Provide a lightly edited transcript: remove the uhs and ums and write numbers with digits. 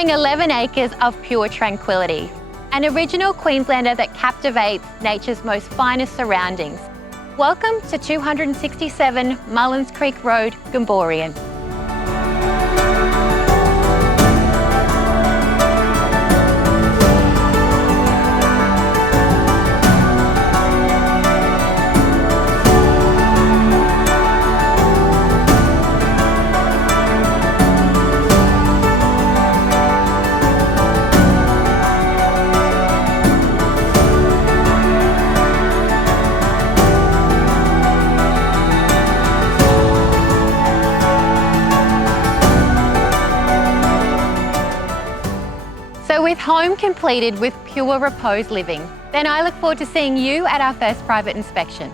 offering 11 acres of pure tranquility. An original Queenslander that captivates nature's most finest surroundings. Welcome to 267 Mullins Creek Road, Goomborian. So with home completed with pure repose living, then I look forward to seeing you at our first private inspection.